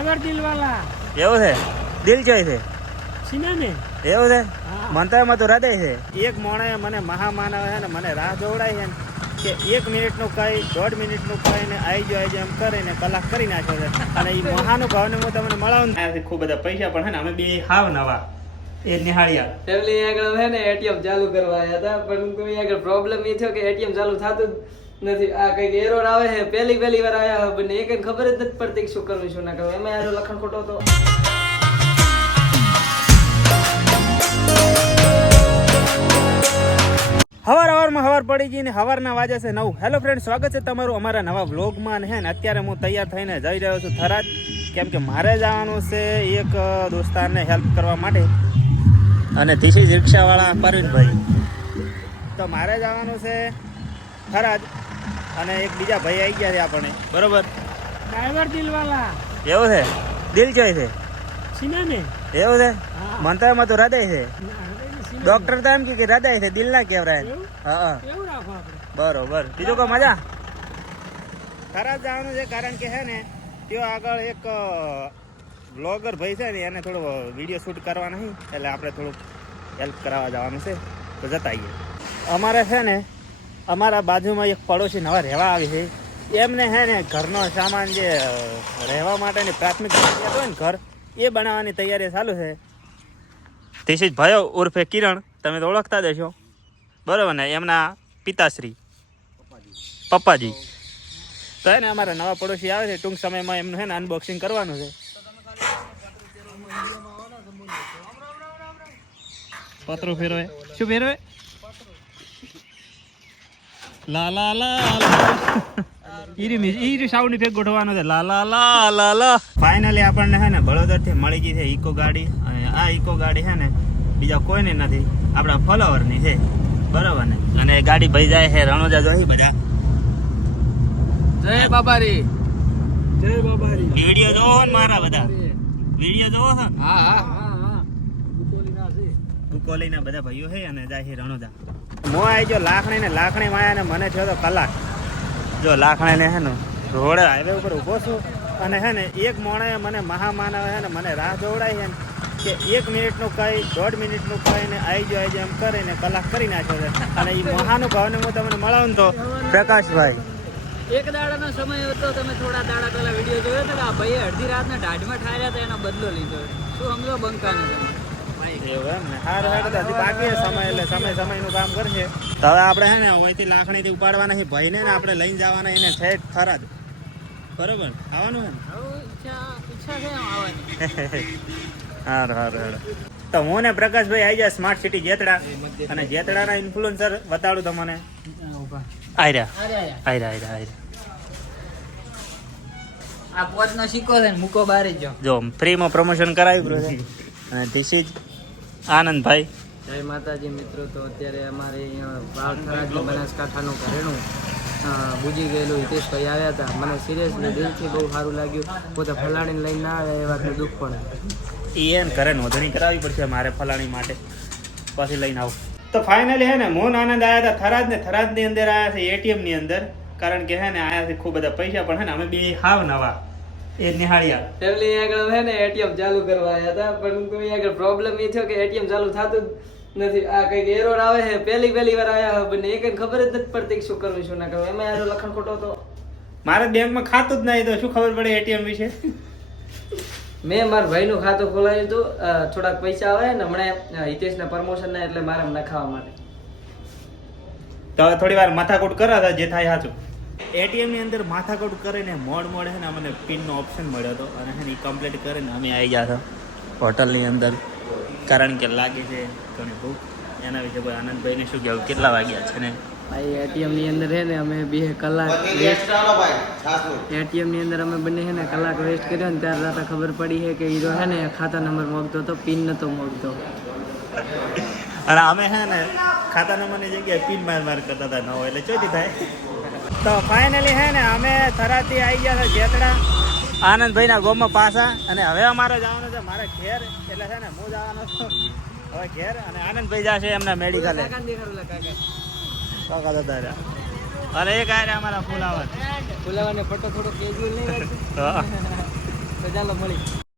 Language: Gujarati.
ડ્રાઈવર દિલવાલા એવું છે દિલ ચોય છે સીના ને એવું છે મંતવ્યમાં તો હૃદય છે એક મોણે મને મહામાનવ છે ને મને રાહ જોવડાય છે ને કે 1 મિનિટનું કઈ 1.5 મિનિટનું કઈ ને આવી એમ કરીને કલાક કરી નાખ્યો છે અને એ મહાનુભાવને હું તમને મળાવું ખૂબ બધા પૈસા પણ છે ને અમે બે હાવ નવા એ નિહાળ્યા ફેમિલી આગળ હે ને એટીએમ ચાલુ કરવા આવ્યા હતા પરંતુ આગળ પ્રોબ્લેમ એ થયો કે એટીએમ ચાલુ થતું જ નથી આ કઈક એરર આવે છે પહેલી વાર આવ્યા બંને એક ખબર જ નથી પડતી શું કરવું શું ના કરવું એમાં આરો લખણ ખોટો હતો હવાર પડી ગઈ ને હવારના વાગે છે 9. હેલો ફ્રેન્ડ, સ્વાગત છે તમારું અમારા નવા વ્લોગમાં. ને અત્યારે હું તૈયાર થઈને જઈ રહ્યો છું થરાદ, કેમ કે મારે જવાનું છે એક દોસ્તારને હેલ્પ કરવા માટે અને ધીસ ઇઝ રિક્ષાવાળા પરવીનભાઈ. તો મારે જવાનું છે થરાદ અને એક બીજા ભાઈ આવી ગયા છે આપણને, બરોબર? ડ્રાઈવર દિલવાલા એવું છે દિલ ચોય છે સીના ને એવું છે મંતવ્યમાં તો હૃદય છે. ડોક્ટર તો એમ કે હૃદય છે, દિલ ના કહેવાય. હા એવું રાખો આપણે. બરોબર. બીજું કોઈ મજા? થરાદ જવાનું છે કારણ કે હે ને ત્યાં આગળ એક બ્લોગર ભાઈ છે ને એને થોડો વિડીયો શૂટ કરવા નહીં, એટલે આપણે થોડુંક હેલ્પ કરાવવા જવાનું છે, તો જતા આવીએ. અમારે છે ને અમારા બાજુમાં એક પડોશી નવા રહેવા આવી છે, એમને હે ને ઘરનો સામાન જે રહેવા માટેની પ્રાથમિક જરૂરિયાત હોય ને ઘર, એ બનાવવાની તૈયારી ચાલુ છે. ધીસ ઇઝ ભાઈઓ ઉર્ફે કિરણ, તમે તો ઓળખતા દેશો, બરાબર ને? એમના પિતાશ્રી પપ્પાજી. તો હે ને અમારા નવા પડોશી આવે છે, ટૂંક સમયમાં એમનું હે ને અનબોક્સિંગ કરવાનું છે. પત્રો ફેરવે, શું ફેરવે? લા લા લા ઈ સાઉન્ડ ઇફેક્ટ ગોઠવવાનો છે. લા લા લા લા લા. ફાઇનલી આપણને હે ને ભળોદર થી મળી ગઈ છે ઇકો ગાડી, અને આ ઇકો ગાડી છે ને બીજા કોઈને નથી, આપણા ફોલોવરની છે, બરાબર ને? અને ગાડી ભાઈ જાય છે રણોજા જોઈ બધા. જય બાબારી. વિડીયો જોવો ને મારા બધા, વિડીયો જોવો છો? હા બુકોલીના બધા ભાઈઓ છે અને જાય છે રણોજા. હું આવી ગયો લાખણી ને લાખણી માં ને મને થયો તો કલાક. જો લાખણી ને હે ને રોડ હાઈવે ઉપર ઊભો છું અને હે ને એક મોણે મને મહામાનવ હે ને મને રાહ જોવડાય છે કે 1 મિનિટનું કઈ 1.5 મિનિટનું કઈ ને આવી એમ કરીને કલાક કરી નાખ્યો છે અને એ મહાનુભાવને હું તમને મળાવું તો પ્રકાશભાઈ. એક દાડાનો સમય હતો, તમે થોડા દાડા પહેલા વિડીયો જોયો હતો કે આ ભાઈએ અડધી રાતના ઢાઢમાં ઠાર્યા હતા, એનો બદલો લીધો. શું સમજો બંકાને તમે? એવું એમ ને? હારું હજી બાકી સમય, એટલે સમયનું કામ કરશે. તો હવે આપણે હે ને અહીંથી લાખણીથી ઉપાડવાના છે ભાઈને, ને આપણે લઈને જવાના એને ઠેઠ થરાદ, બરોબર? આવવાનું છે ને? ઈચ્છા છે આવવાની. હારું. તો હું ને પ્રકાશભાઈ આવી જાય સ્માર્ટ સિટી જેતડા, અને જેતડાના ઇન્ફ્લુએન્સર બતાડું તમને. આયરા આ પોતનો સિક્કો છે ને મૂકો બહાર જ જાઓ. જો ફ્રીમાં પ્રમોશન કરાવ્યું છે. અને ધીસ ઇઝ આનંદભાઈ. જય માતાજી મિત્રો. તો અત્યારે અમારે અહીંયા થરાદનું બનાસકાંઠાનું ઘરેણું બુજી ગયેલું હિતેશભાઈ આવ્યા હતા. મને સિરિયસલી દિલથી બહુ સારું લાગ્યું. પોતે ફલાણીને લઈને ના આવે એ વાતનું દુઃખ પણ. એને ઘરે નોંધણી કરાવવી પડશે મારે ફલાણી માટે, પછી લઈને આવું. તો ફાઇનલી હે ને મોન આનંદ આવ્યા હતા થરાદ ને થરાદની અંદર આવ્યા છે એટીએમ ની અંદર, કારણ કે હે ને આયા છે ખૂબ બધા પૈસા પણ હે ને અમે બે હાવ નવા એ નિહાળ્યા. ફેમિલી આગળ હે ને એટીએમ ચાલુ કરવા આવ્યા હતા પરંતુ આગળ પ્રોબ્લેમ એ થયો કે એટીએમ ચાલુ થતું જ નથી. આ કઈક એરર આવે છે પહેલી વાર આવ્યા બંને એક ખબર જ નથી પડતી શું કરવું શું ના કરવું એમાં આરો લખણ ખોટો હતો. મારે બેંકમાં ખાતું જ નહીં, તો શું ખબર પડે એટીએમ વિશે? મેં મારા ભાઈનું ખાતું ખોલાવ્યું હતું, થોડાક પૈસા આવે ને હમણાં હિતેશના પ્રમોશનના, એટલે મારે નખાવા માટે. તો હવે થોડી વાર માથાકૂટ કરાતા જે થાય સાચું. એટીએમ ની અંદર માથાકૂટ કરીને મોડ હે ને અમને પિનનો ઓપ્શન મળ્યો હતો, અને હે ને કમ્પ્લીટ કરીને અમે આવી ગયા હતા હોટલની અંદર, કારણ કે લાગે છે ઘણી ભૂખ. એના વિશે કોઈ આનંદભાઈને શું કહેવું, કેટલા વાગ્યા છે ને? ભાઈ એટીએમ ની અંદર હે ને અમે 2 કલાક એટીએમ ની અંદર અમે બંને હે ને કલાક વેસ્ટ કર્યો ને ત્યારે રાતે ખબર પડી છે કે હીરો હે ને ખાતા નંબર મોકતો હતો, પિન નતો મોકતો. અને અમે હે ને ખાતા નંબરની જગ્યાએ પિન માર કરતા હતા, ન હોય એટલે ચોથી થાય. તો ફાઇનલી હે ને અમે થરાદથી આવી ગયા હતા જેતડા આનંદભાઈના ગોમમાં પાછા, અને હવે અમારે જવાનું છે મારે ઘેર, એટલે છે ને હું જવાનો છું હવે ઘેર, અને આનંદભાઈ જશે એમના મેડિકલે. કાકા દાદા અને એક આરે અમારા ફુલાવર ફુલાવરને ફોટો થોડો કેજ્યુઅલ નહીં તો ચાલો મળી.